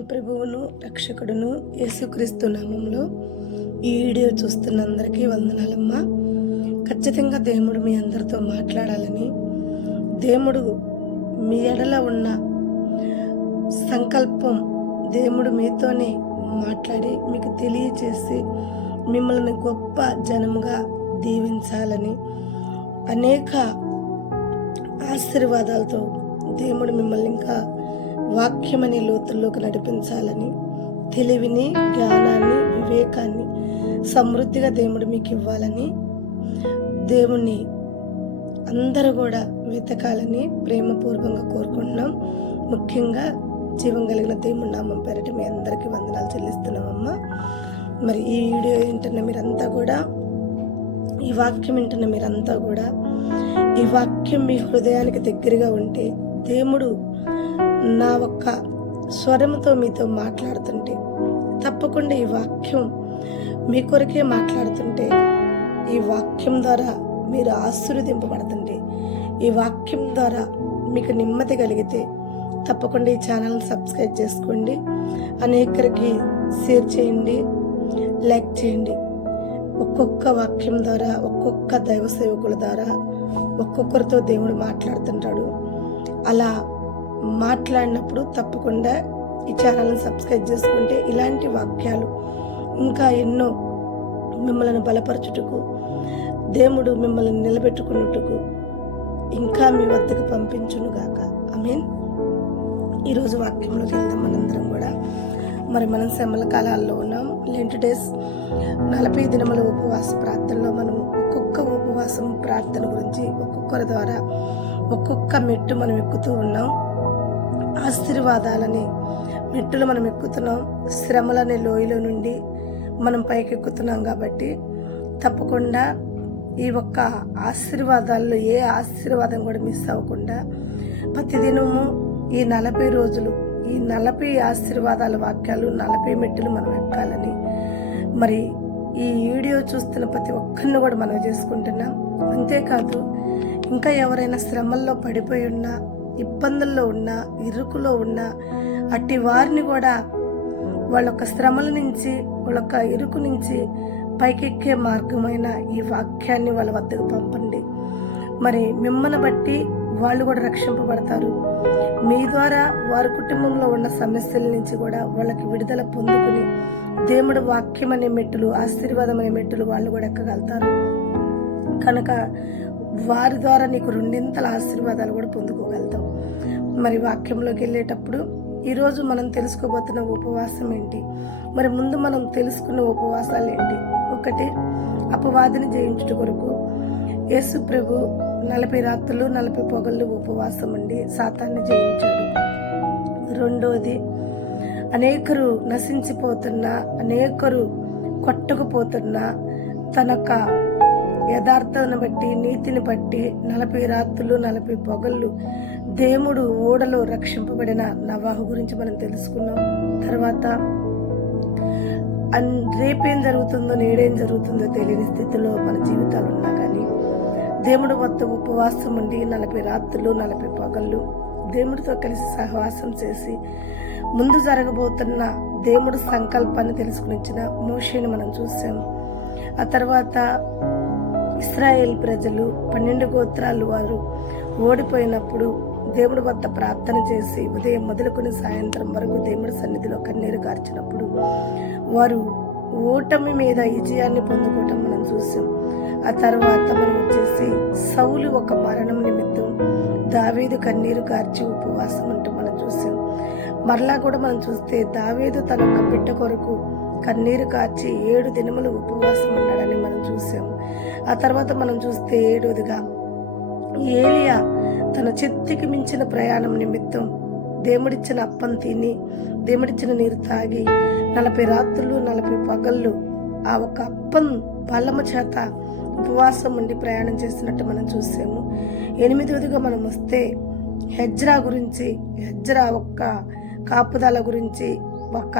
మన ప్రభువును రక్షకుడును యేసుక్రీస్తు నామంలో ఈ వీడియో చూస్తున్న అందరికీ వందనాలమ్మా. ఖచ్చితంగా దేవుడు మీ అందరితో మాట్లాడాలని, దేవుడు మీ ఎడల ఉన్న సంకల్పం దేవుడు మీతోనే మాట్లాడి మీకు తెలియచేసి మిమ్మల్ని గొప్ప జనముగా దీవించాలని, అనేక ఆశీర్వాదాలతో దేవుడు మిమ్మల్ని ఇంకా వాక్యమనే లోతుల్లోకి నడిపించాలని, తెలివిని, జ్ఞానాన్ని, వివేకాన్ని సమృద్ధిగా దేవుడు మీకు ఇవ్వాలని, దేవుణ్ణి అందరూ కూడా వెతకాలని ప్రేమపూర్వకంగా కోరుకుంటున్నాం. ముఖ్యంగా జీవం కలిగిన దేవుని నామం పేరిట మీ అందరికీ వందనాలు చెల్లిస్తున్నామమ్మా. మరి ఈ వీడియో వింటున్న మీరంతా కూడా, ఈ వాక్యం వింటున్న మీరంతా కూడా, ఈ వాక్యం మీ హృదయానికి దగ్గరగా ఉంటే, దేవుడు నా ఒక్క స్వరంతో మీతో మాట్లాడుతుంటే, తప్పకుండా ఈ వాక్యం మీ కొరకే మాట్లాడుతుంటే, ఈ వాక్యం ద్వారా మీరు ఆశీర్వదింపబడుతుంటే, ఈ వాక్యం ద్వారా మీకు నెమ్మది కలిగితే, తప్పకుండా ఈ ఛానల్ని సబ్స్క్రైబ్ చేసుకోండి, అనేకరికి షేర్ చేయండి, లైక్ చేయండి. ఒక్కొక్క వాక్యం ద్వారా, ఒక్కొక్క దైవ సేవకుల ద్వారా ఒక్కొక్కరితో దేవుడు మాట్లాడుతుంటాడు. అలా మాట్లాడినప్పుడు తప్పకుండా ఈ ఛానల్ని సబ్స్క్రైబ్ చేసుకుంటే ఇలాంటి వాక్యాలు ఇంకా ఎన్నో మిమ్మల్ని బలపరచుటకు, దేవుడు మిమ్మల్ని నిలబెట్టుకున్నట్టుకు ఇంకా మీ వద్దకు పంపించునుగాక. ఆమేన్. ఈరోజు వాక్యంలోకి వెళ్దాం మనందరం కూడా. మరి మనం శ్రమల కాలాల్లో ఉన్నాం. లెంట్ డేస్ 40 దినముల ఉపవాస ప్రార్థనలో మనం ఒక్కొక్క ఉపవాసం ప్రార్థన గురించి ఒక్కొక్కరి ద్వారా ఒక్కొక్క మెట్టు మనం ఎక్కుతూ ఉన్నాం. ఆశీర్వాదాలని మెట్టులు మనం ఎక్కుతున్నాం. శ్రమలనే లోయలో నుండి మనం పైకి ఎక్కుతున్నాం. కాబట్టి తప్పకుండా ఈ ఒక్క ఆశీర్వాదాల్లో ఏ ఆశీర్వాదం కూడా మిస్ అవ్వకుండా ప్రతిదినము ఈ 40 రోజులు, ఈ 40 ఆశీర్వాదాల వాక్యాలు, 40 మెట్టులు మనం ఎక్కాలని మరి ఈ వీడియో చూస్తున్న ప్రతి ఒక్కరిని కూడా మనం చేసుకుంటున్నాం. అంతేకాదు, ఇంకా ఎవరైనా శ్రమల్లో పడిపోయి ఉన్నా, ఇబ్బందుల్లో ఉన్నా, ఇరుకులో ఉన్నా, అట్టి వారిని కూడా వాళ్ళొక్క శ్రమల నుంచి, వాళ్ళొక్క ఇరుకు నుంచి పైకెక్కే మార్గమైన ఈ వాక్యాన్ని వాళ్ళ వద్దకు పంపండి. మరి మిమ్మల్ని బట్టి వాళ్ళు కూడా రక్షింపబడతారు. మీ ద్వారా వారి కుటుంబంలో ఉన్న సమస్యల నుంచి కూడా వాళ్ళకి విడుదల పొందుకుని దేవుడు వాక్యం అనే మెట్టులు, ఆశీర్వాదం అనే మెట్టులు వాళ్ళు కూడా ఎక్కగలుగుతారు. కనుక వారి ద్వారా నీకు 2 ఆశీర్వాదాలు కూడా పొందుకోగలుగుతాం. మరి వాక్యంలోకి వెళ్ళేటప్పుడు ఈరోజు మనం తెలుసుకోబోతున్న ఉపవాసం ఏంటి? మరి ముందు మనం తెలుసుకున్న ఉపవాసాలు ఏంటి? ఒకటి, అపవాదిని జయించుట కొరకు యేసు ప్రభు 40 రాత్రులు 40 పగళ్ళు ఉపవాసం ఉండి సాతాన్ని జయించాడు. రెండోది, అనేకరు నశించిపోతున్నా, అనేకరు కొట్టుకుపోతున్నా, తనొక్క యథార్థతను బట్టి, నీతిని బట్టి 40 రాత్రులు 40 పగళ్ళు దేవుడు ఓడలో రక్షింపబడిన నవాహు గురించి మనం తెలుసుకున్నాం. తర్వాత రేపేం జరుగుతుందో, నేడేం జరుగుతుందో తెలియని స్థితిలో మన జీవితాలు ఉన్నా కానీ దేవుడు వద్ద ఉపవాసం ఉండి 40 రాత్రులు 40 పగళ్ళు దేవుడితో కలిసి సహవాసం చేసి ముందు జరగబోతున్న దేవుడు సంకల్పాన్ని తెలుసుకుని ఇచ్చిన మోషేని మనం చూసాము. ఆ తర్వాత ఇశ్రాయేల్ ప్రజలు 12 గోత్రాలు వారు ఓడిపోయినప్పుడు దేవుడి వద్ద ప్రార్థన చేసి ఉదయం మొదలుకొని సాయంత్రం వరకు దేవుడి సన్నిధిలో కన్నీరు కార్చినప్పుడు వారు ఓటమి మీద విజయాన్ని పొందుకోవటం మనం చూసాం. ఆ తర్వాత మనం వచ్చేసి సౌలు ఒక మరణం నిమిత్తం దావీదు కన్నీరు కార్చి ఉపవాసం అంటూ మనం చూసాం. మరలా కూడా మనం చూస్తే దావీదు తన యొక్క బిడ్డ కొరకు కన్నీరు కార్చి 7 దినములు ఉపవాసం ఉన్నాడని మనం చూసాము. ఆ తర్వాత మనం చూస్తే 7వదిగా ఏలియా తన శక్తికి మించిన ప్రయాణం నిమిత్తం దేవుడిచ్చిన అప్పం తిని, దేవుడిచ్చిన నీరు తాగి 40 రాత్రులు 40 పగళ్ళు ఆ ఒక అప్పం బలము చేత ఉపవాసం ఉండి ప్రయాణం చేస్తున్నట్టు మనం చూసాము. 8వదిగా మనం వస్తే హెజ్రా గురించి, హెజ్రా ఒక్క కాపుదల గురించి, ఒక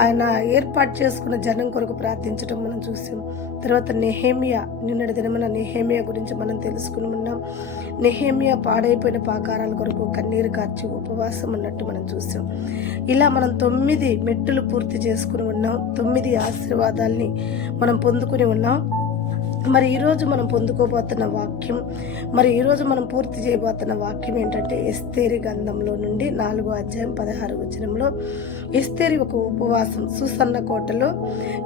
ఆయన ఏర్పాటు చేసుకున్న జనం కొరకు ప్రార్థించడం మనం చూసాం. తర్వాత నెహేమియా, నిన్నటి దినమైన నెహేమియా గురించి మనం తెలుసుకుని ఉన్నాం. నెహేమియా పాడైపోయిన పాకారాల కొరకు కన్నీరు కార్చి ఉపవాసం అన్నట్టు మనం చూసాం. ఇలా మనం 9 మెట్టులు పూర్తి చేసుకుని ఉన్నాం. 9 ఆశీర్వాదాల్ని మనం పొందుకుని ఉన్నాం. మరి ఈరోజు మనం పొందుకోబోతున్న వాక్యం, మరి ఈరోజు మనం పూర్తి చేయబోతున్న వాక్యం ఏంటంటే ఎస్తేరి గ్రంథంలో నుండి 4వ అధ్యాయం 16వ వచనంలో ఎస్తేరి ఒక ఉపవాసం, సుసన్న కోటలో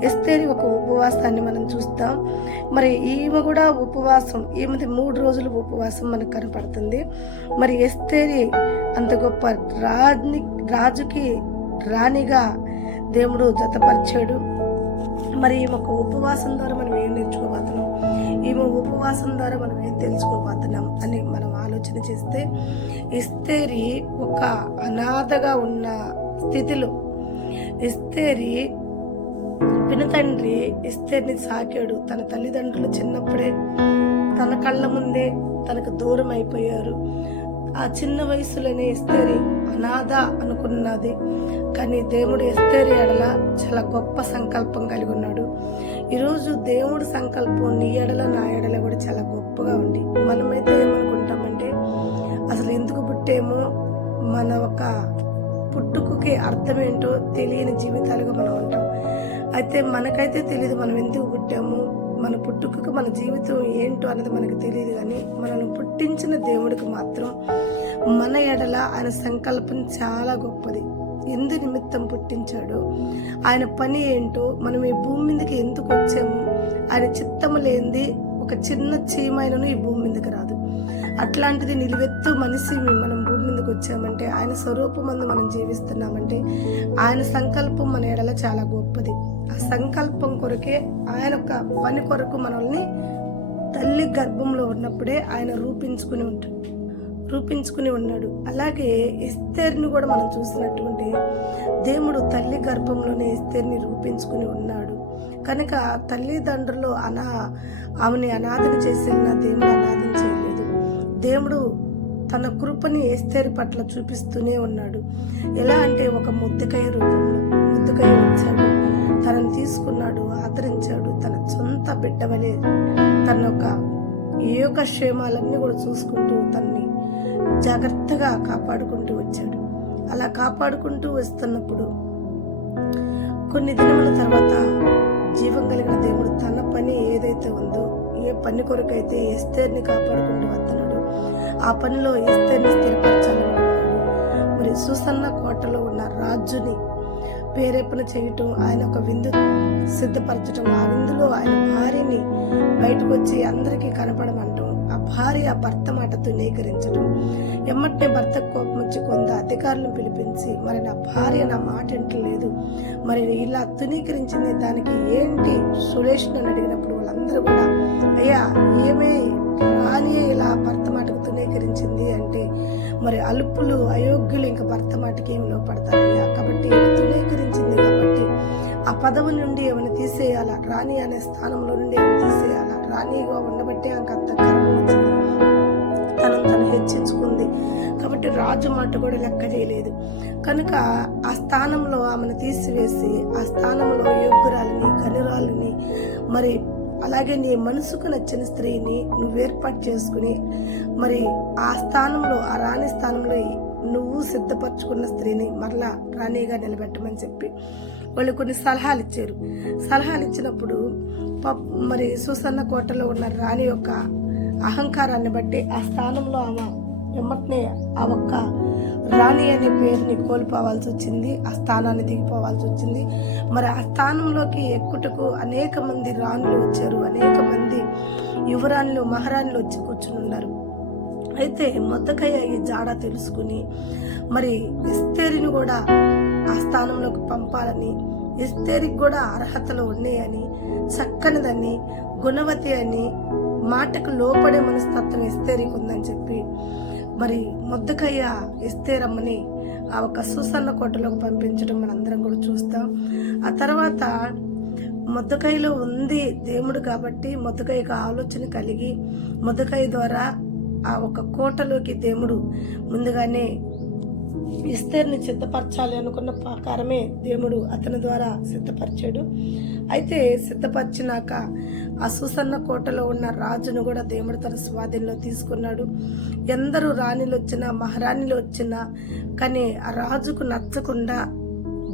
ఎస్తేరి ఒక ఉపవాసాన్ని మనం చూస్తాం. మరి ఈమె కూడా ఉపవాసం, ఈమెది 3 రోజులు ఉపవాసం మనకు కనపడుతుంది. మరి ఎస్తేరి అంత గొప్ప రాజుకి రాణిగా దేవుడు జతపరిచాడు. మరి ఈమె ఒక ఉపవాసం ద్వారా మనం ఏం నేర్చుకోబోతున్నాం, ఈమె ఉపవాసం ద్వారా మనం ఏం తెలుసుకోబోతున్నాం అని మనం ఆలోచన చేస్తే, ఎస్తేరి ఒక అనాథగా ఉన్న స్థితిలో ఎస్తేరి పినతండ్రి ఎస్తేర్ని సాకాడు. తన తల్లిదండ్రులు చిన్నప్పుడే తన కళ్ళ ముందే తనకు దూరం అయిపోయారు. ఆ చిన్న వయసులోనే ఎస్తేరి అనాథ అనుకున్నది. కానీ దేవుడు ఎస్తేరి ఎడల చాలా గొప్ప సంకల్పం కలిగి ఉన్నాడు. ఈరోజు దేవుడి సంకల్పం నీ ఎడల నా ఎడల కూడా చాలా గొప్పగా ఉంది. మనమైతే ఏమనుకుంటామంటే అసలు ఎందుకు పుట్టేమో, మన ఒక పుట్టుకకి అర్థం ఏంటో తెలియని జీవితాలుగా మనం ఉంటాం. అయితే మనకైతే తెలియదు మనం ఎందుకు పుట్టాము, మన పుట్టుకకు మన జీవితం ఏంటో అనేది మనకు తెలియదు. కానీ మనల్ని పుట్టించిన దేవుడికి మాత్రం మన ఎడల ఆయన సంకల్పం చాలా గొప్పది. ఎందు నిమిత్తం పుట్టించాడో, ఆయన పని ఏంటో, మనం ఈ భూమి మీదకి ఎందుకు వచ్చాము, ఆయన చిత్తము లేనిది ఒక చిన్న చీమైనను ఈ భూమి మీదకి రాదు. అట్లాంటిది నిలువెత్తు మనిషి మనం భూమి మీదకి వచ్చామంటే, ఆయన స్వరూపమందు మనం జీవిస్తున్నామంటే ఆయన సంకల్పం మన ఎడల చాలా గొప్పది. ఆ సంకల్పం కొరకే, ఆయన ఒక పని కొరకు మనల్ని తల్లి గర్భంలో ఉన్నప్పుడే ఆయన రూపించుకుని ఉన్నాడు. అలాగే ఎస్తేర్ని కూడా మనం చూసినటువంటి దేవుడు తల్లి గర్భంలోనే ఎస్తేర్ని రూపించుకుని ఉన్నాడు. కనుక తల్లిదండ్రులు ఆమెని అనాథన చేసిన దేవుడు అనాథన చేయలేదు. దేవుడు తన కృపని ఎస్తేరు పట్ల చూపిస్తూనే ఉన్నాడు. ఎలా అంటే ఒక ముద్దుకాయ రూపంలో ముద్దుకాయ వచ్చాడు, తనను తీసుకున్నాడు, ఆదరించాడు. తన సొంత బిడ్డవలే తన యొక్క యోగక్షేమాలన్నీ కూడా చూసుకుంటూ తన్ని జాగ్రత్తగా కాపాడుకుంటూ వచ్చాడు. అలా కాపాడుకుంటూ వస్తున్నప్పుడు కొన్ని దినముల తర్వాత జీవం కలిగిన దేవుడు తన పని ఏదైతే ఉందో, ఏ పని కొరకైతే ఎస్తేర్ని కాపాడుకుంటూ వస్తున్నాడు, ఆ పనిలో ఎస్తేర్ని స్థిరపరచాలనుకున్నాడు. మరి సుసన్న కోటలో ఉన్న రాజుని ప్రేరేపణ చేయటం, ఆయన ఒక విందు సిద్ధపరచటం, ఆ విందులో ఆయన భార్యని బయటకు వచ్చి అందరికీ కనపడమంటాం, ఆ భార్య భర్త మాట తునీకరించడం, ఎమ్మటే భర్త కోపం వచ్చి కొంత అధికారులను పిలిపించి, మరి నా భార్య నా మాట వింటలేదు, మరి ఇలా తునీకరించింది, దానికి ఏంటి సురేష్ అని అడిగినప్పుడు వాళ్ళందరూ కూడా, అయ్యా ఏమే రానియే ఇలా భర్త మాటకు తునీకరించింది అంటే, మరి అల్పులు అయోగ్యులు ఇంకా భర్త మాటకి ఏమి లోపడతారయ్యా, కాబట్టి తునీకరించింది కాబట్టి ఆ పదవి నుండి ఏమైనా తీసేయాలా, రాణి అనే స్థానంలో నుండి ఏమైనా తీసేయాలా, రాణిగా ఉండబట్టే అంత గర్వం వచ్చింది, తను హెచ్చించుకుంది కాబట్టి రాజు మాట కూడా లెక్క చేయలేదు. కనుక ఆ స్థానంలో ఆమెను తీసివేసి ఆ స్థానంలో యోగ్యురాలిని, కనురాలిని, మరి అలాగే నీ మనసుకు నచ్చిన స్త్రీని నువ్వు ఏర్పాటు చేసుకుని, మరి ఆ స్థానంలో, ఆ రాణి స్థానంలో నువ్వు సిద్ధపరచుకున్న స్త్రీని మరలా రాణిగా నిలబెట్టమని చెప్పి వాళ్ళు కొన్ని సలహాలు ఇచ్చారు. సలహాలు ఇచ్చినప్పుడు మరి సుసన్న కోటలో ఉన్న రాణి యొక్క అహంకారాన్ని బట్టి ఆ స్థానంలో ఆమె ఎమ్మటనే ఆ ఒక్క రాణి అనే పేరుని కోల్పోవాల్సి వచ్చింది, ఆ స్థానాన్ని దిగిపోవాల్సి వచ్చింది. మరి ఆ స్థానంలోకి ఎక్కుటకు అనేక మంది రాణులు వచ్చారు, అనేక మంది యువరాణులు, మహారాణులు వచ్చి కూర్చుని ఉన్నారు. అయితే మొద్దకయ్య ఈ జాడ తెలుసుకుని మరి ఎస్తేరిని కూడా ఆ స్థానంలోకి పంపాలని, ఎస్తేరికి కూడా అర్హతలు ఉన్నాయని, చక్కనిదని, గుణవతి అని, మాటకు లోపడే మనస్తత్వం ఎస్తేరికి ఉందని చెప్పి మరి మొద్దకయ్య ఎస్తేరమ్మని ఆ ఒక సుసన్న కోటలోకి పంపించడం మనందరం కూడా చూస్తాం. ఆ తర్వాత మొద్దకయ్యలో ఉంది దేవుడు కాబట్టి మొద్దకయ్యకు ఆలోచన కలిగి మొద్దకయ్య ద్వారా ఆ ఒక కోటలోకి దేవుడు ముందుగానే ఎస్తేర్ని సిద్ధపరచాలి అనుకున్న ప్రకారమే దేవుడు అతని ద్వారా సిద్ధపరిచాడు. అయితే సిద్ధపరిచినాక ఆ సుసన్న కోటలో ఉన్న రాజును కూడా దేవుడు తన స్వాధీనంలో తీసుకున్నాడు. ఎందరూ రాణిలు వచ్చినా, మహారాణిలు వచ్చినా కానీ ఆ రాజుకు నచ్చకుండా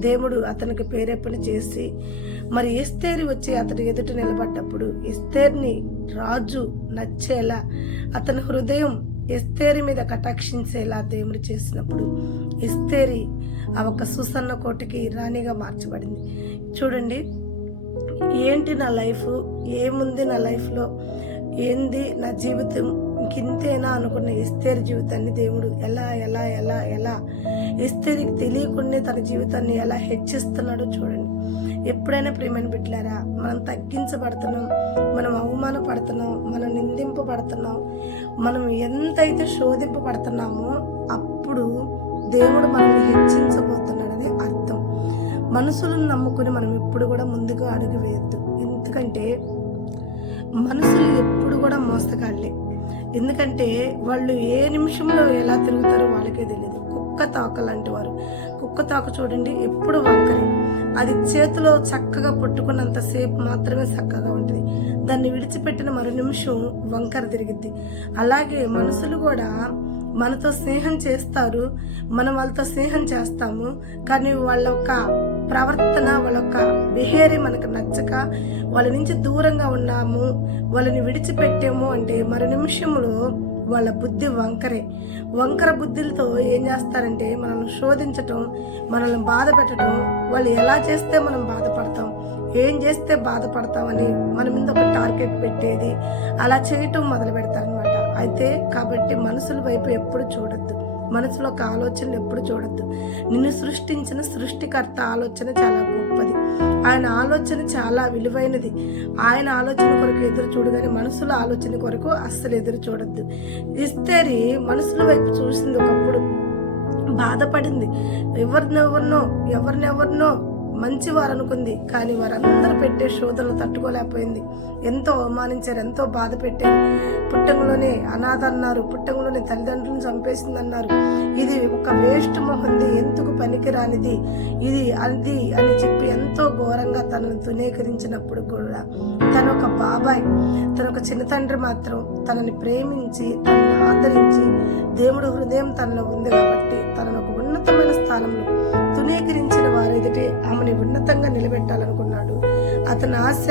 దేవుడు అతనికి ప్రేరేపణ చేసి మరి ఎస్తేరు వచ్చి అతని ఎదుట నిలబడ్డప్పుడు ఎస్తేర్ని రాజు నచ్చేలా అతని హృదయం ఎస్తేరి మీద కటాక్షించేలా దేవుడు చేసినప్పుడు ఎస్తేరి ఆ ఒక సుసన్న కోటకి రాణిగా మార్చబడింది. చూడండి, ఏంటి నా లైఫ్, ఏముంది నా లైఫ్లో, ఏంది నా జీవితం, ఇంకింతేనా అనుకున్న ఎస్తేరు జీవితాన్ని దేవుడు ఎలా ఎలా ఎలా ఎలా ఎస్తేరికి తెలియకుండా తన జీవితాన్ని ఎలా హెచ్చిస్తున్నాడో చూడండి. ఎప్పుడైనా ప్రియమైన బిడ్డలారా, మనం తగ్గించబడుతున్నాం, మనం అవమానపడుతున్నాం, మనం నిందింపబడుతున్నాం, మనం ఎంతైతే శోధింపబడుతున్నామో అప్పుడు దేవుడు మనల్ని హెచ్చించబోతున్నాడని అర్థం. మనుషులను నమ్ముకుని మనం ఎప్పుడు కూడా ముందుకు అడుగు వేయద్దు. ఎందుకంటే మనుషులు ఎప్పుడు కూడా మోసగాళ్ళే. ఎందుకంటే వాళ్ళు ఏ నిమిషంలో ఎలా తిరుగుతారో వాళ్ళకే తెలియదు. కుక్క తాక లాంటి వారు. కుక్క తాక చూడండి, ఎప్పుడు వంకరే. అది చేతిలో చక్కగా పట్టుకున్నంతసేపు మాత్రమే చక్కగా ఉంటుంది. దాన్ని విడిచిపెట్టిన మరో నిమిషం వంకర తిరిగిద్ది. అలాగే మనుషులు కూడా మనతో స్నేహం చేస్తారు, మనం వాళ్ళతో స్నేహం చేస్తాము, కానీ వాళ్ళ యొక్క ప్రవర్తన, వాళ్ళ యొక్క బిహేవియర్ మనకు నచ్చక వాళ్ళ నుంచి దూరంగా ఉన్నాము, వాళ్ళని విడిచిపెట్టాము అంటే మరో నిమిషంలో వాళ్ళ బుద్ధి వంకర బుద్ధులతో ఏం చేస్తారంటే మనల్ని శోధించటం, మనల్ని బాధ పెట్టడం, వాళ్ళు ఎలా చేస్తే మనం బాధపడతాం, ఏం చేస్తే బాధపడతామని మన మీద ఒక టార్గెట్ పెట్టేది, అలా చేయటం మొదలు పెడతారనమాట. అయితే కాబట్టి మనుషుల వైపు ఎప్పుడు చూడొద్దు, మనసులో ఒక ఆలోచనలు ఎప్పుడు చూడొద్దు. నిన్ను సృష్టించిన సృష్టికర్త ఆలోచన చాలా గొప్పది, ఆయన ఆలోచన చాలా విలువైనది. ఆయన ఆలోచన కొరకు ఎదురు చూడగానే మనుషుల ఆలోచన కొరకు అస్సలు ఎదురు చూడొద్దు. ఎస్తేరి మనుషుల వైపు చూసింది, ఒకప్పుడు బాధపడింది, ఎవరినెవరినో మంచివారు అనుకుంది, కానీ వారందరూ పెట్టే శోధనలు తట్టుకోలేకపోయింది. ఎంతో అవమానించారు, ఎంతో బాధ పెట్టారు. పుట్టంలోనే అనాథ అన్నారు, పుట్టంలోనే తల్లిదండ్రులను చంపేసిందన్నారు, ఇది ఒక వేస్ట్ మొహంది, ఎందుకు పనికిరానిది, ఇది అది అని చెప్పి ఎంతో ఘోరంగా తనను తునీకరించినప్పుడు కూడా తన ఒక బాబాయ్, తన ఒక చిన్న తండ్రి మాత్రం తనని ప్రేమించి తనని ఆదరించి దేవుడు హృదయం తనలో ఉంది కాబట్టి తనను ఒక ఉన్నతమైన స్థానంలో తునీకరించిన వారు ఎదుటే ఆమెను ఉన్నతంగా నిలబెట్టాలనుకున్నాడు. అతని ఆశ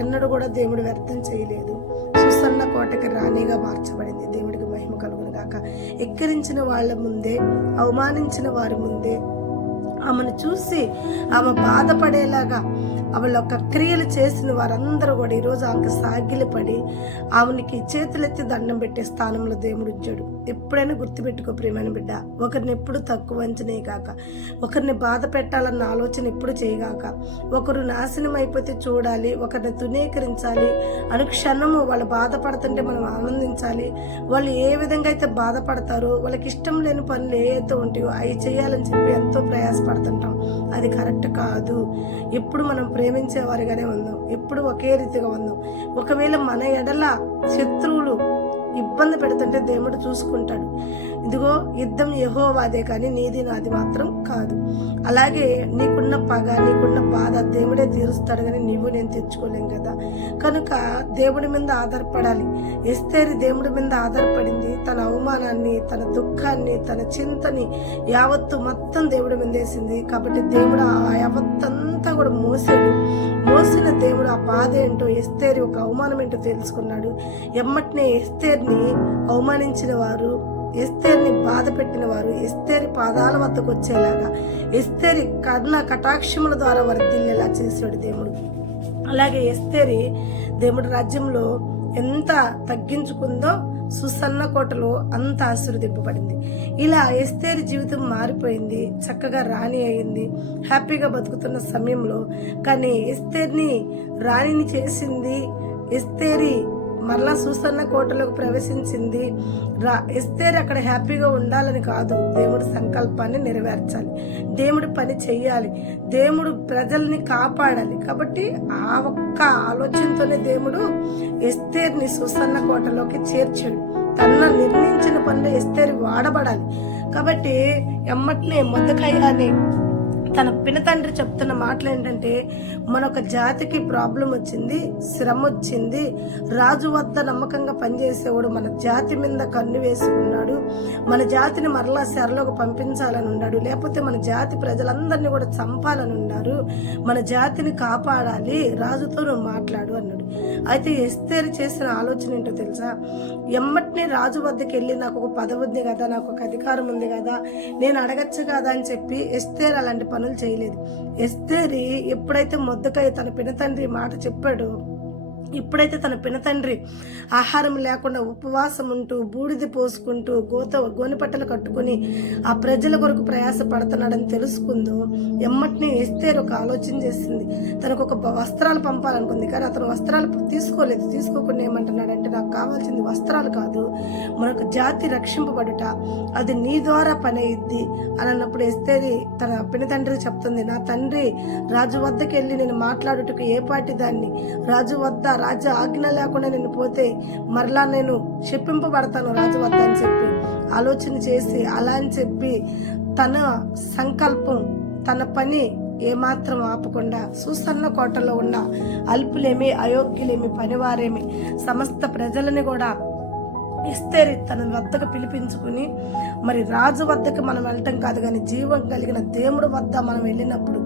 ఎన్నడూ కూడా దేవుడు వ్యర్థం చేయలేదు. సుసన్న కోటకి రాణిగా మార్చబడింది. దేవుడికి మహిమ కలుగును గాక. ఎక్కిరించిన వాళ్ళ ముందే, అవమానించిన వారి ముందే ఆమెను చూసి ఆమె బాధపడేలాగా ఆమె యొక్క క్రియలు చేసిన వారందరూ కూడా ఈరోజు ఆమెకు సాగిలపడి ఆమెనికి చేతులెత్తి దండం పెట్టే స్థానంలో దేవుడు ఉంచాడు. ఎప్పుడైనా గుర్తుపెట్టుకో ప్రియమైన బిడ్డ, ఒకరిని ఎప్పుడు తక్కువ అంచనే కాక, ఒకరిని బాధ పెట్టాలన్న ఆలోచన ఎప్పుడు చేయగాక, ఒకరు నాశనం అయిపోతే చూడాలి, ఒకరిని తునీకరించాలి, అనుక్షణము వాళ్ళు బాధపడుతుంటే మనం ఆనందించాలి. వాళ్ళు ఏ విధంగా అయితే బాధపడతారో, వాళ్ళకి ఇష్టం లేని పనులు ఏవైతే ఉంటాయో అవి చేయాలని చెప్పి ఎంతో ప్రయాసపడుతుంటాం. అది కరెక్ట్ కాదు. ఎప్పుడు మనం ప్రేమించేవారిగానే ఉందాం, ఎప్పుడు ఒకే రీతిగా ఉందాం. ఒకవేళ మన ఎడల శత్రువులు ఇబ్బంది పెడుతుంటే దేవుడు చూసుకుంటాడు. ఇదిగో యుద్ధం యెహోవాదే కానీ నీది నాది మాత్రం కాదు. అలాగే నీకున్న పగ, నీకున్న బాధ దేవుడే తీరుస్తాడు కానీ నీవు నేను తెచ్చుకోలేం కదా. కనుక దేవుడి మీద ఆధారపడాలి. ఎస్తేరు దేవుడి మీద ఆధారపడింది. తన అవమానాన్ని, తన దుఃఖాన్ని, తన చింతని యావత్తు మొత్తం దేవుడి మీద వేసింది. కాబట్టి దేవుడు ఆ యావత్తంతా కూడా మోసిన దేవుడు ఆ బాధ ఏంటో, ఎస్తేరు ఒక అవమానం ఏంటో తెలుసుకున్నాడు. ఎమ్మటినే ఎస్తేర్ని అవమానించిన వారు, ఎస్తేర్ని బాధ పెట్టిన వారు ఎస్తేరి పాదాల వద్దకు వచ్చేలాగా, ఎస్తేరి కర్ణ కటాక్షముల ద్వారా వర్ధిల్లేలా చేశాడు దేవుడు. అలాగే ఎస్తేరి దేవుడి రాజ్యంలో ఎంత తగ్గించుకుందో సుసన్న కోటలో అంత ఆశీర్వదింపబడింది. ఇలా ఎస్తేరి జీవితం మారిపోయింది, చక్కగా రాణి అయింది, హ్యాపీగా బతుకుతున్న సమయంలో. కానీ ఎస్తేర్ని రాణిని చేసింది ఎస్తేరి మరలా సుసన్న కోటలోకి ప్రవేశించింది. ఎస్తేరు అక్కడ హ్యాపీగా ఉండాలని కాదు, దేవుడి సంకల్పాన్ని నెరవేర్చాలి, దేవుడి పని చెయ్యాలి, దేవుడు ప్రజల్ని కాపాడాలి. కాబట్టి ఆ ఒక్క ఆలోచనతోనే దేవుడు ఎస్తేర్ని సుసన్న కోటలోకి చేర్చాడు. తన నిర్ణయించిన పనిలో ఎస్తేరు వాడబడాలి. కాబట్టి ఎమ్మటినే మొర్దెకై అనే తన పినతండ్రి చెప్తున్న మాటలు ఏంటంటే, మనొక జాతికి ప్రాబ్లం వచ్చింది, శ్రమ వచ్చింది, రాజు వద్ద నమ్మకంగా పనిచేసేవాడు మన జాతి మీద కన్ను వేసుకున్నాడు, మన జాతిని మరలా చెరలోకి పంపించాలని ఉన్నాడు, లేకపోతే మన జాతి ప్రజలందరినీ కూడా చంపాలని ఉన్నారు, మన జాతిని కాపాడాలి, రాజుతో నువ్వు మాట్లాడు అన్నాడు. అయితే ఎస్తేరు చేసిన ఆలోచన ఏంటో తెలుసా? ఎమ్మటినే రాజు వద్దకు వెళ్ళి నాకు ఒక పదవి ఉంది కదా, నాకు ఒక అధికారం ఉంది కదా, నేను అడగచ్చు కదా అని చెప్పి ఎస్తేరు అలాంటి పనులు చేయలేదు. ఎస్తేరి ఎప్పుడైతే మొర్దెకై తన పినతండ్రి మాట చెప్పాడో, ఇప్పుడైతే తన పినతండ్రి ఆహారం లేకుండా ఉపవాసం ఉంటూ బూడిద పోసుకుంటూ గోనెపట్టలు కట్టుకుని ఆ ప్రజల కొరకు ప్రయాస పడుతున్నాడని తెలుసుకుందో, ఎమ్మటిని ఎస్తేరు ఒక ఆలోచన చేసింది. తనకు ఒక వస్త్రాలు పంపాలనుకుంది, కానీ అతను వస్త్రాలు తీసుకోలేదు. తీసుకోకుండా ఏమంటున్నాడంటే, నాకు కావాల్సింది వస్త్రాలు కాదు, మనకు జాతి రక్షింపబడుట, అది నీ ద్వారా పని అయ్యిద్ది అని అన్నప్పుడు ఎస్తేరి తన పినతండ్రి చెప్తుంది, నా తండ్రి రాజు వద్దకు వెళ్ళి నేను మాట్లాడుటకు ఏ పాటి దాన్ని, రాజు వద్ద రాజు ఆజ్ఞ లేకుండా నేను పోతే మరలా నేను శప్పింపబడతాను రాజు వద్ద అని చెప్పి ఆలోచన చేసి, అలా అని చెప్పి తన సంకల్పం, తన పని ఏమాత్రం ఆపకుండా సుసన్న కోటలో ఉన్న అల్పులేమి, అయోగ్యులేమి, పనివారేమి సమస్త ప్రజలని కూడా ఎస్తేరు తన వద్దకు పిలిపించుకుని, మరి రాజు వద్దకు మనం వెళ్ళటం కాదు కానీ జీవం కలిగిన దేవుడు వద్ద మనం వెళ్ళినప్పుడు,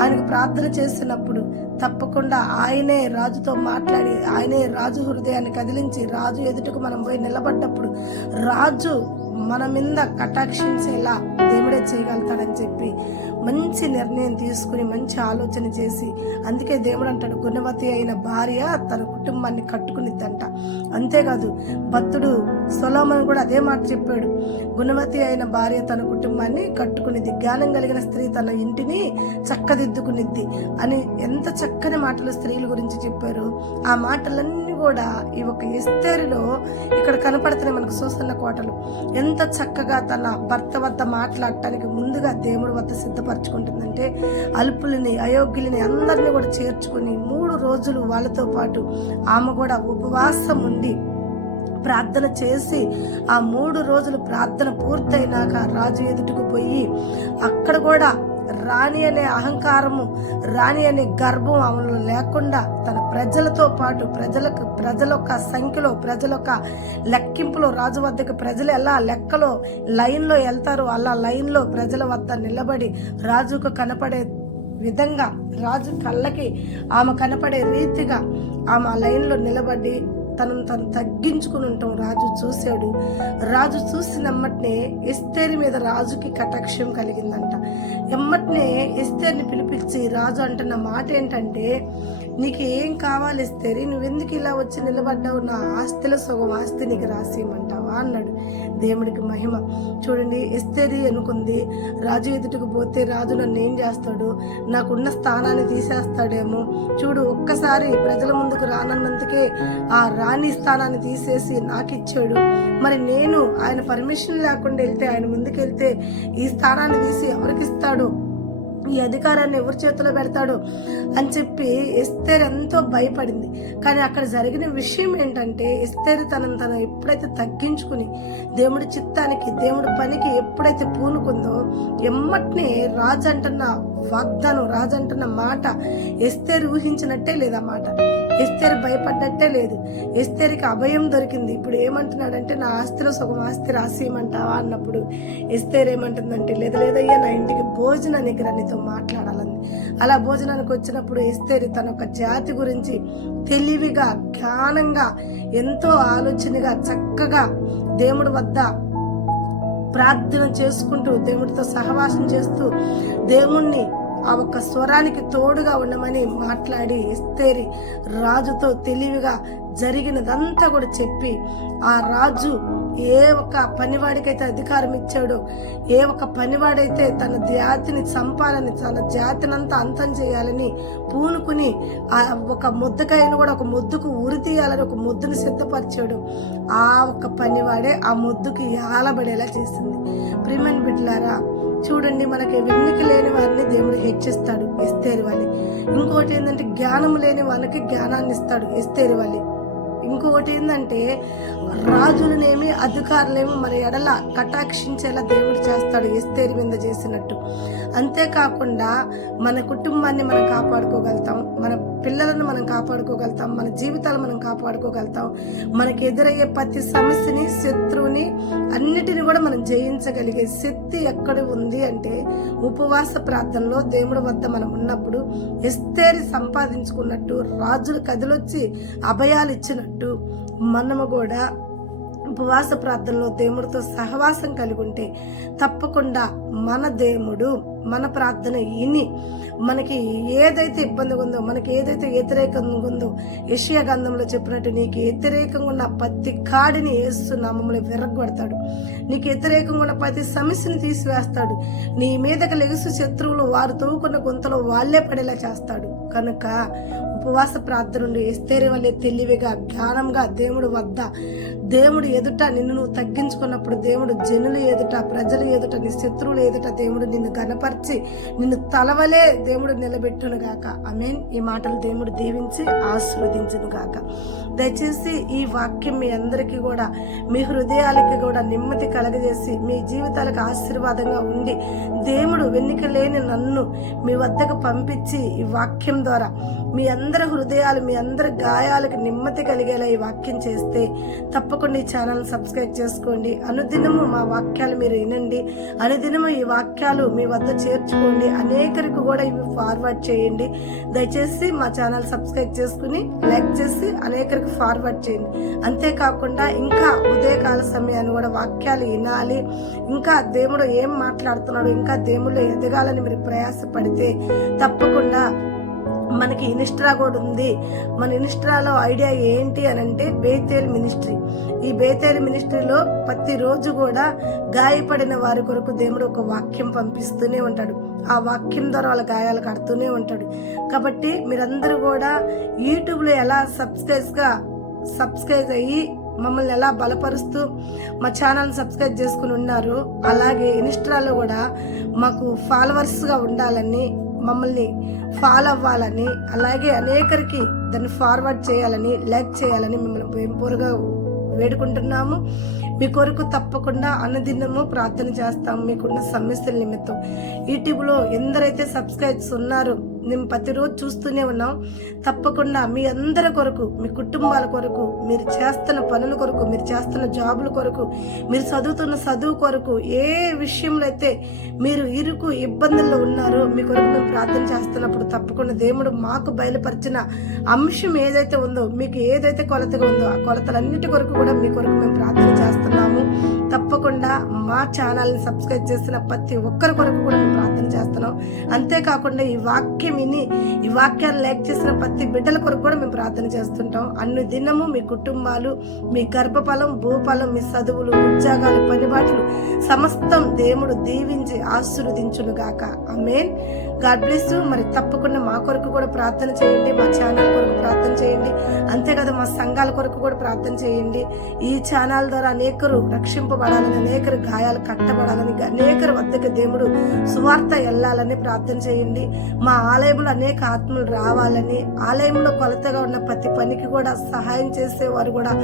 ఆయనకు ప్రార్థన చేసినప్పుడు తప్పకుండా ఆయనే రాజుతో మాట్లాడి, ఆయనే రాజు హృదయాన్ని కదిలించి రాజు ఎదుటకు మనం పోయి నిలబడ్డప్పుడు రాజు మన మీద కటాక్షించేలా దేవుడే చేయగలుగుతాడని చెప్పి మంచి నిర్ణయం తీసుకుని మంచి ఆలోచన చేసి, అందుకే దేవుడు అంటాడు, గుణవతి అయిన భార్య తన కుటుంబాన్ని కట్టుకునిద్దంట. అంతేకాదు భక్తుడు సొలొమోను కూడా అదే మాట చెప్పాడు, గుణవతి అయిన భార్య తన కుటుంబాన్ని కట్టుకునిద్ది, జ్ఞానం కలిగిన స్త్రీ తన ఇంటిని చక్కదిద్దుకునిద్ది అని ఎంత చక్కని మాటలు స్త్రీల గురించి చెప్పారు. ఆ మాటలన్నీ కూడా ఈ ఒక ఎస్తేరులో ఇక్కడ కనపడుతున్నాయి మనకు. సూసన్న కోటలు ఎంత చక్కగా తన భర్త వద్ద మాట్లాడటానికి ముందుగా దేవుడి వద్ద సిద్ధపరచుకుంటుందంటే, అల్పులని, అయోగ్యులని అందరినీ కూడా చేర్చుకుని 3 రోజులు వాళ్ళతో పాటు ఆమె కూడా ఉపవాసం ఉండి ప్రార్థన చేసి, ఆ 3 రోజులు ప్రార్థన పూర్తయినాక రాజు ఎదుటికి పోయి అక్కడ కూడా రాణి అనే అహంకారము, రాణి అనే గర్వం ఆమెలో లేకుండా తన ప్రజలతో పాటు ప్రజల యొక్క సంఖ్యలో, ప్రజల యొక్క లెక్కింపులో, రాజు వద్దకు ప్రజలు ఎలా లెక్కలో లైన్లో వెళ్తారో అలా లైన్లో ప్రజల వద్ద నిలబడి రాజుకు కనపడే విధంగా, రాజు కళ్ళకి ఆమె కనపడే రీతిగా ఆమె ఆ లైన్లో నిలబడి తను తగ్గించుకుని ఉంటాం. రాజు చూశాడు. రాజు చూసినమ్మటనే ఎస్తేరు మీద రాజుకి కటాక్షం కలిగిందంట. ఎమ్మటనే ఎస్తేరుని పిలిపించి రాజు అంటున్న మాట ఏంటంటే, నీకు ఏం కావాలి ఎస్తేరి, నువ్వెందుకు ఇలా వచ్చి నిలబడ్డావు, నా ఆస్తిలో సగం ఆస్తి నీకు రాసియమంటావా అన్నాడు. దేవుడికి మహిమ. చూడండి, ఎస్తేరి అనుకుంది, రాజు ఎదుటికి పోతే రాజు నన్ను ఏం చేస్తాడు, నాకున్న స్థానాన్ని తీసేస్తాడేమో, చూడు ఒక్కసారి ప్రజల ముందుకు రానన్నందుకే ఆ రాణి స్థానాన్ని తీసేసి నాకు ఇచ్చాడు, మరి నేను ఆయన పర్మిషన్ లేకుండా వెళ్తే, ఆయన ముందుకు వెళ్తే ఈ స్థానాన్ని తీసి ఎవరికి ఇస్తాడు, ఈ అధికారాన్ని ఎవరి చేతిలో పెడతాడు అని చెప్పి ఎస్తేరు ఎంతో భయపడింది. కానీ అక్కడ జరిగిన విషయం ఏంటంటే, ఎస్తేరు తను ఎప్పుడైతే తగ్గించుకుని దేవుడి చిత్తానికి, దేవుడి పనికి ఎప్పుడైతే పూనుకుందో, ఎమ్మటినే రాజు అంటున్న వాగ్దానం, రాజు అంటున్న మాట ఎస్తేరు ఊహించినట్టే లేదా మాట. ఎస్తేరు భయపడ్డట్టే లేదు. ఎస్తేరుకి అభయం దొరికింది. ఇప్పుడు ఏమంటున్నాడంటే, నా ఆస్తిలో సగం ఆస్తి రాసేయమంటావా అన్నప్పుడు ఎస్తేరు ఏమంటుందంటే, లేదయ్యా, నా ఇంటికి భోజనానికి రా, నీతో మాట్లాడాలని. అలా భోజనానికి వచ్చినప్పుడు ఎస్తేరు తన ఒక జాతి గురించి తెలివిగా, జ్ఞానంగా, ఎంతో ఆలోచనగా, చక్కగా దేవుడి వద్ద ప్రార్థన చేసుకుంటూ, దేవుడితో సహవాసం చేస్తూ, దేవుణ్ణి ఆ ఒక్క స్వరానికి తోడుగా ఉండమని మాట్లాడి ఎస్తేరి రాజుతో తెలివిగా జరిగినదంతా కూడా చెప్పి, ఆ రాజు ఏ ఒక పనివాడికైతే అధికారం ఇచ్చాడో, ఏ ఒక పనివాడైతే తన జాతిని చంపాలని, తన జాతినంతా అంతం చేయాలని పూనుకుని ఆ ఒక ముద్దకాయను కూడా ఒక ముద్దుకు ఉరి తీయాలని ఒక ముద్దును సిద్ధపరిచాడు, ఆ ఒక పనివాడే ఆ ముద్దుకి ఆలబడేలా చేసింది. ప్రియమైన బిడ్డలారా, చూడండి, మనకి వెన్నుక లేని వారిని దేవుడు హెచ్చిస్తాడు, ఎస్తేరు వాళ్ళి. ఇంకోటి ఏంటంటే, జ్ఞానం లేని వాళ్ళకి జ్ఞానాన్ని ఇస్తాడు, ఎస్తేరు వాళ్ళి. ఇంకొకటి ఏంటంటే రాజులనేమి అధికారులేమి మన ఎడల కటాక్షించేలా దేవుడు చేస్తాడు, ఎస్తేరు మీద చేసినట్టు. అంతేకాకుండా మన కుటుంబాన్ని మనం కాపాడుకోగలుగుతాం, మన పిల్లలను మనం కాపాడుకోగలుగుతాం, మన జీవితాలు మనం కాపాడుకోగలుగుతాం. మనకి ఎదురయ్యే ప్రతి సమస్యని, శత్రువుని అన్నిటిని కూడా మనం జయించగలిగే శక్తి ఎక్కడ ఉంది అంటే ఉపవాస ప్రార్థనలో దేవుడి వద్ద మనం ఉన్నప్పుడు ఎస్తేరు సంపాదించుకున్నట్టు, రాజులు కదిలొచ్చి అభయాలు ఇచ్చినట్టు మనము కూడా ఉపవాస ప్రార్థనలో దేవుడితో సహవాసం కలిగి ఉంటే తప్పకుండా మన దేవుడు మన ప్రార్థన విని మనకి ఏదైతే ఇబ్బందిగా ఉందో, మనకి ఏదైతే వ్యతిరేకంగా ఉందో, యెషయా గ్రంథంలో చెప్పినట్టు నీకు వ్యతిరేకంగా ఉన్న ప్రతి కాడిని యేసు నామములో విరగొడతాడు. నీకు వ్యతిరేకంగా ఉన్న ప్రతి సమస్యను తీసివేస్తాడు. నీ మీదకి లెగుసు శత్రువులు వారు తవ్వుకున్న గుంతలో వాళ్లే పడేలా చేస్తాడు. కనుక ఉపవాస ప్రార్థన నుండి ఎస్తేరు వల్లే తెలివిగా, జ్ఞానంగా దేవుడు ఎదుట నిన్ను నువ్వు తగ్గించుకున్నప్పుడు దేవుడు జనుల ఎదుట, ప్రజల ఎదుట, నీ శత్రువుల ఎదుట దేవుడు నిన్ను గణపరిచి నిన్ను తలవలే దేవుడు నిలబెట్టును గాక. ఆమేన్. ఈ మాటలు దేవుడు దీవించి ఆశీర్వదించును గాక. దయచేసి ఈ వాక్యం మీ అందరికీ కూడా, మీ హృదయాలకి కూడా నెమ్మది కలగజేసి మీ జీవితాలకు ఆశీర్వాదంగా ఉండి దేవుడు వెన్నిక లేని నన్ను మీ వద్దకు పంపించి ఈ వాక్యం ద్వారా మీ అందరి హృదయాలు, మీ అందరి గాయాలకు నెమ్మది కలిగేలా ఈ వాక్యం చేస్తే తప్పకుండా ఈ ఛానల్ సబ్స్క్రైబ్ చేసుకోండి. అనుదినము మా వాక్యాలు మీరు వినండి, అనుదినము ఈ వాక్యాలు మీ వద్ద చేర్చుకోండి, అనేకరికి కూడా ఇవి ఫార్వర్డ్ చేయండి. దయచేసి మా ఛానల్ సబ్స్క్రైబ్ చేసుకుని లైక్ చేసి అనేకరికి ఫార్వర్డ్ చేయండి. అంతేకాకుండా ఇంకా ఉదయకాల సమయాన్ని కూడా వాక్యాలు వినాలి, ఇంకా దేవుడు ఏం మాట్లాడుతున్నాడు, ఇంకా దేవుళ్ళు ఎదగాలని మీరు ప్రయాసపడితే తప్పకుండా మనకి ఇన్స్టా కూడా ఉంది. మన ఇన్స్టాలో ఐడియా ఏంటి అని అంటే బేతేల్ మినిస్ట్రీ. ఈ బేతేల్ మినిస్ట్రీలో ప్రతిరోజు కూడా గాయపడిన వారి కొరకు దేవుడు ఒక వాక్యం పంపిస్తూనే ఉంటాడు. ఆ వాక్యం ద్వారా వాళ్ళ గాయాలు కడుతూనే ఉంటాడు. కాబట్టి మీరందరూ కూడా యూట్యూబ్లో ఎలా సబ్స్క్రైబ్ అయ్యి మమ్మల్ని ఎలా బలపరుస్తూ మా ఛానల్ని సబ్స్క్రైబ్ చేసుకుని ఉన్నారు, అలాగే ఇన్స్టాలో కూడా మాకు ఫాలోవర్స్గా ఉండాలని, మమ్మల్ని ఫాలో అవ్వాలని, అలాగే అనేకరికి దాన్ని ఫార్వర్డ్ చేయాలని, లైక్ చేయాలని మిమ్మల్ని వెంపూరుగా వేడుకుంటున్నాము. మీ కొరకు తప్పకుండా అనుదినము ప్రార్థన చేస్తాం. మీకున్న సమస్యల నిమిత్తం యూట్యూబ్లో ఎందరైతే సబ్స్క్రైబ్స్ ఉన్నారో మేము ప్రతిరోజు చూస్తూనే ఉన్నాం. తప్పకుండా మీ అందరి కొరకు, మీ కుటుంబాల కొరకు, మీరు చేస్తున్న పనుల కొరకు, మీరు చేస్తున్న జాబుల కొరకు, మీరు చదువుతున్న చదువు కొరకు, ఏ విషయంలో అయితే మీరు ఇరుకు ఇబ్బందుల్లో ఉన్నారో మీ కొరకు మేము ప్రార్థన చేస్తున్నప్పుడు తప్పకుండా దేవుడు మాకు బయలుపరిచిన అంశం ఏదైతే ఉందో, మీకు ఏదైతే కొలతగా ఉందో ఆ కొలతలన్నిటి కొరకు కూడా మీ కొరకు మేము ప్రార్థన చేస్తున్నాము. తప్పకుండా మా ఛానల్ని సబ్స్క్రైబ్ చేసిన ప్రతి ఒక్కరి కొరకు కూడా మేము ప్రార్థన చేస్తున్నాం. అంతేకాకుండా ఈ వాక్యం విని ఈ వాక్యాన్ని లైక్ చేసిన ప్రతి బిడ్డల కొరకు కూడా మేము ప్రార్థన చేస్తుంటాం. అన్ని దినము మీ కుటుంబాలు, మీ గర్భఫలం, భూఫలం, మీ చదువులు, ఉద్యోగాలు, పనిబాట్లు సమస్తం దేవుడు దీవించి ఆశీర్వదించును గాక. ఆమేన్. God bless you. మరి తప్పకుండా మా కొరకు కూడా ప్రార్థన చేయండి, మా ఛానల్ కొరకు ప్రార్థన చేయండి, అంతేకాదు మా సంఘాల కొరకు కూడా ప్రార్థన చేయండి. ఈ ఛానల్ ద్వారా అనేకరు రక్షింపబడాలని, అనేకరు గాయాలు కట్టబడాలని, అనేకరు వద్దకు దేవుడు సువార్త వెళ్ళాలని ప్రార్థన చేయండి. మా ఆలయంలో అనేక ఆత్మలు రావాలని, ఆలయంలో కొలతగా ఉన్న ప్రతి పనికి కూడా సహాయం చేసేవారు కూడా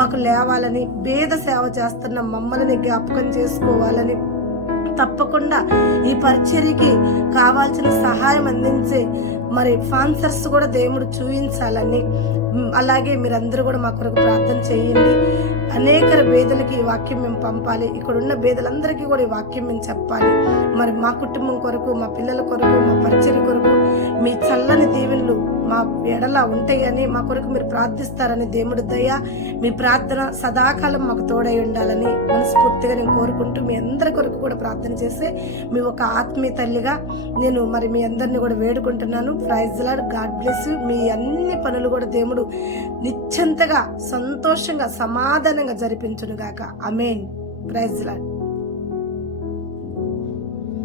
మాకు లేవాలని, భేద సేవ చేస్తున్న మమ్మల్ని జ్ఞాపకం చేసుకోవాలని, తప్పకుండా ఈ పరిచర్యకి కావాల్సిన సహాయం అందించే మరి స్పాన్సర్స్ కూడా దేవుడు చూపించాలని, అలాగే మీరందరూ కూడా మా కొరకు ప్రార్థన చేయండి. అనేక బేదలకి ఈ వాక్యం మేము పంపాలి, ఇక్కడ ఉన్న బేదలందరికీ కూడా ఈ వాక్యం మేము చెప్పాలి. మరి మా కుటుంబం కొరకు, మా పిల్లల కొరకు, మా పరిచర్య కొరకు మీ చల్లని దీవెనలు మా ఎడల ఉంటాయని, మా కొరకు మీరు ప్రార్థిస్తారని దేవుడి దయ, మీ ప్రార్థన సదాకాలం మాకు తోడై ఉండాలని మనస్ఫూర్తిగా నేను కోరుకుంటూ మీ అందరి కొరకు కూడా ప్రార్థన చేసి మీ ఒక ఆత్మీయ తల్లిగా నేను మరి మీ అందరినీ కూడా వేడుకుంటున్నాను. Praise the Lord. God bless you. మీ అన్ని పనులు కూడా దేవుడు నిశ్చింతగా, సంతోషంగా, సమాధానంగా జరిపించును గాక. ఆమేన్. Praise the lord.